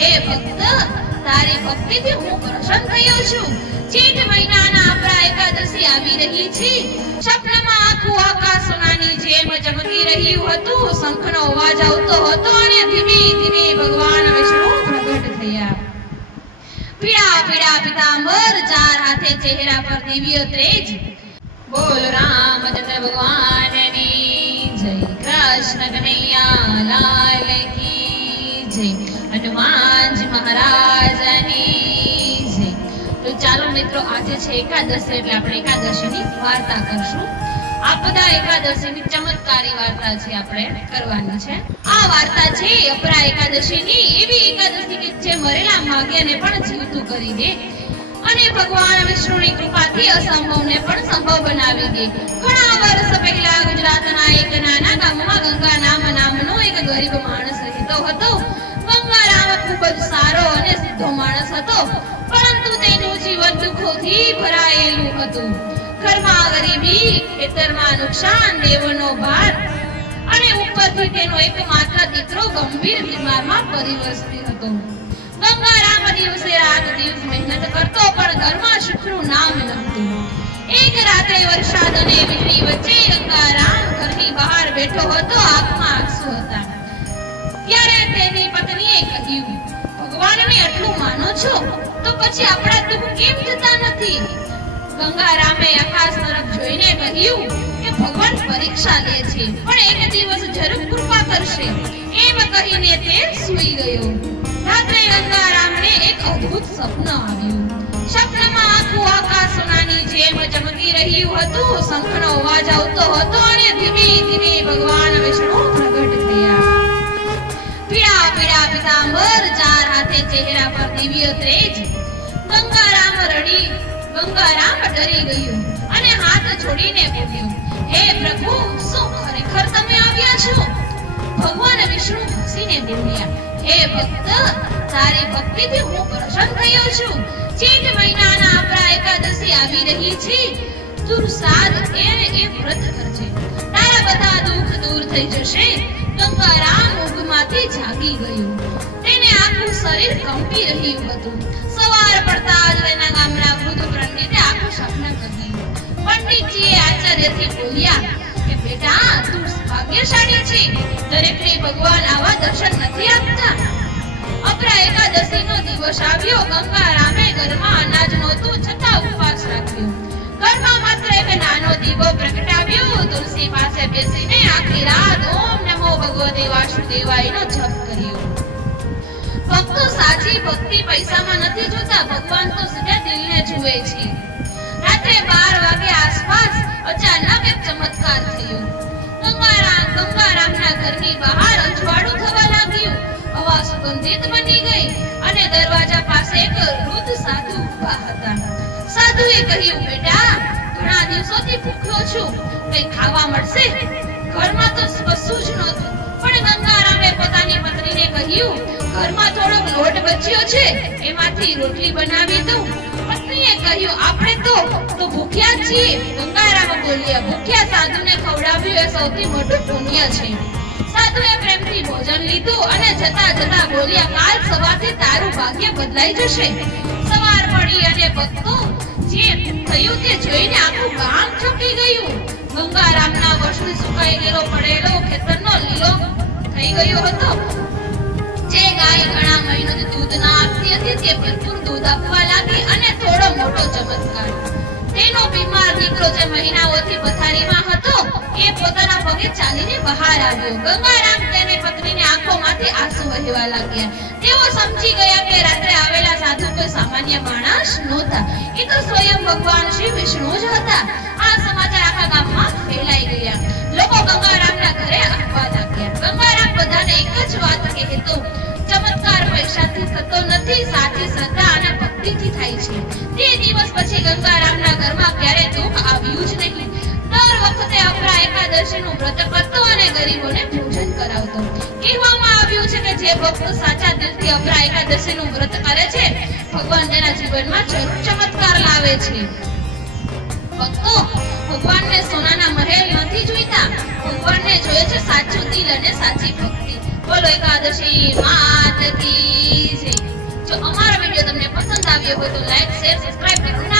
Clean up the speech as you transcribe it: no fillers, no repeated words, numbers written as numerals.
હે ભક્ત, તારી ભક્તિથી હું પ્રસન્ન થયો છું. ચૈત્ર મહિનાના આપણા એકાદશી આવી રહી છે. સપનામાં આખું આકાશ સોનાની જેમ ચમકી રહ્યું હતું. શંખનો અવાજ આવતો હતો અને ધીમે ધીમે ભગવાન વિષ્ણુ પ્રગટ થયા. પીળા પીળા પીતાંબર, ચાર હાથે ચહેરા પર દિવ્ય તેજ. બોલ રામચંદ્ર ભગવાનની જય. કૃષ્ણ કનૈયા લાલ કી જય. હનુમાનજી મહારાજની જય. તો ચાલો મિત્રો, આજે છે એકાદશી, એટલે આપણે એકાદશીની વાર્તા કરશું. આપદા એકાદશીની ચમત્કારી વાર્તા છે, આપણે કરવાની છે. આ વાર્તા છે અપરા એકાદશીની, એવી એકાદશી કે જે મરેલા માગ્યાને પણ જીવતું કરી દે અને ભગવાન વિષ્ણુની કૃપાથી અસંભવને પણ સંભવ બનાવી દે. ઘણા વર્ષ પહેલા ગુજરાતના એક નાના ગામમાં ગંગા નામનો એક ગરીબ માણસ રહેતો હતો. ગંગારામ ખૂબ જ સારો અને સીધો માણસ હતો, પરંતુ તેનું જીવન દુઃખોથી ભરાયેલું હતું. ઘરમાં ગરીબી, ખેતરમાં નુકસાન, દેવનો ભાર અને ઉપરથી તેનો એકમાત્ર દીકરો ગંભીર બીમારમાં પરિવર્તિત હતો. ગંગારામ દિવસે રાત દિવસ મહેનત કરતો, પણ ઘરમાં સુખનું નામ નહોતું. એક રાત્રે વરસાદ અને વીજળી વચ્ચે ગંગારામ ઘરની બહાર બેઠો હતો. આંખમાં આંસુ હતા. ત્યારે તેની પત્નીએ કહ્યું, ભગવાનને આટલું માનો છો તો પછી આપણા દુઃખ કેમ જતા નથી? ગંગારામે આકાશ તરફ જોઈને કહ્યું કે ભગવાન પરીક્ષા લે છે, પણ એક દિવસ જરૂર કૃપા કરશે. એમ કહીને તે સૂઈ ગયો. રાત્રે ગંગારામને એક અદ્ભુત સપનું આવ્યું. સપનામાં આખું આકાશ સોનાની જેમ ચમકી રહ્યું હતું. શંખનો અવાજ આવતો હતો અને ધીમે ધીમે ભગવાન વિષ્ણુ પ્રગટ થયા. પીળા પીળા પીતાંબર, ચાર હાથે ચહેરા પર દિવ્ય તેજ. ગંગારામ ડરી ગયું અને હાથ જોડીને બોલ્યો, હે પ્રભુ, શું ખરેખર તમે આવ્યા છો? ભગવાન વિષ્ણુ હસીને બોલ્યા, હે ભક્ત, તારી ભક્તિથી હું પ્રસન્ન થયો છું. ચૈત્ર મહિનાના આપણા એકાદશી આવી રહી છે. તું સાર એ વ્રત કરજે, તારા બધા દુઃખ દૂર થઈ જશે. ગંગારામ ઊંઘમાંથી જાગી ગયો. તેને આખું શરીર કંપી રહ્યું હતું. સવાર પડતા જ તેના ગામના વૃદ્ધ પંડિતે આખું સપનું કહ્યું. પંડિતજીએ આચાર્યથી બોલ્યા કે બેટા, તું ભાગ્યશાળી છે. દરેકને ભગવાન આવા દર્શન નથી આપતા. અપરા એકાદશીનો દિવસ આવ્યો. ગંગારામે ઘરમાં અનાજ નહોતું, છતાં ઉપવાસ રાખ્યો. ઘરમાં માત્ર એક નાનો દીવો પ્રગટાવ્યો. તુલસી પાસે બેસીને આખી રાત ઓમ નમો ભગવતે વાસુદેવાયનો જપ કર્યો. ભક્તો, સાચી ભક્તિ પૈસામાં નથી જોતા, ભગવાન તો સીધા દિલને જુએ છે. રાત્રે 12 વાગે આસપાસ અચાનક એક ચમત્કાર થયો. ગંગારામના ઘરની બહાર અજવાળું થવા લાગ્યું. હવા સુગંધિત બની ગઈ અને દરવાજા પાસે એક વૃદ્ધ સાધુ ઊભા હતા. સાધુએ કહ્યું, બેટા, ઘણા દિવસોથી ભૂખ્યો છું, કંઈ ખાવા મળશે? ઘરમાં તો કશું જ નહોતું, પણ ગંગારામે પોતાની પત્નીને કહ્યું, ઘરમાં થોડોક લોટ બચ્યો છે, એમાંથી રોટલી બનાવી દઉં. પત્નીએ કહ્યું, આપણે તો ભૂખ્યા જ છીએ. ગંગારામ બોલ્યા, ભૂખ્યા સાધુને ખવડાવ્યું એ સૌથી મોટું પુણ્ય છે. સાધુએ પ્રેમથી ભોજન લીધું અને જતા જતા બોલ્યા, કાલ સવારથી તારું ભાગ્ય બદલાઈ જશે. સવાર પડી અને ભક્તો, જે થયું તે જોઈને આખું ગામ ચોંકી ગયું. ગંગારામના વર્ષથી સુકાઈ ગયેલો પડેલો ખેતરનો લીલો થઈ ગયો હતો. જે ગાય ઘણા મહિનોથી દૂધ ના આપતી હતી, તે ભરપૂર દૂધ આપવા લાગી. અને થોડો મોટો ચમત્કાર, તેનો બીમાર દીકરો જે મહિનાઓથી પથારીમાં હતો, એ પોતાના પગે ચાલીને બહાર આવ્યો. ગંગારામ તેની પત્નીને આંખોમાંથી આંસુ વહેવા લાગ્યા. તેઓ સમજી ગયા કે રાત્રે આવેલા સાધુ કોઈ સામાન્ય માણસ નહોતા, એ તો સ્વયં ભગવાન શ્રી વિષ્ણુ જ હતા. આ સમાચાર આખા ગામમાં ફેલાઈ ગયા. લોકો ગંગારામના ઘરે આવવા લાગ્યા. ગંગારામ બધાને એક જ વાત કહેતો, ચમત્કાર પૈસાથી થતો નથી, સાચી શ્રદ્ધા અને ભક્તિથી થાય છે. તે દિવસ પછી ગંગારામના ઘરમાં ક્યારેય દુઃખ આવ્યું જ નહીં. દર વખતે અપરા એકાદશીનું વ્રત કરતો અને ગરીબોને ભોજન કરાવતો. કહેવામાં આવ્યું છે કે જે ભક્ત સાચા દિલથી અપરા એકાદશીનું વ્રત કરે છે, ભગવાન તેના જીવનમાં જરૂર ચમત્કાર લાવે છે. ભક્તો, ભગવાનને સોનાના મહેલ નથી જોઈતા, ભગવાનને જોઈએ છે સાચું દિલ અને સાચી ભક્તિ. બોલો એકાદશી માત કી જય. જો અમારો વિડીયો તમને પસંદ આવ્યો હોય તો લાઈક શેર સબસ્ક્રાઇબ કરવાનું ના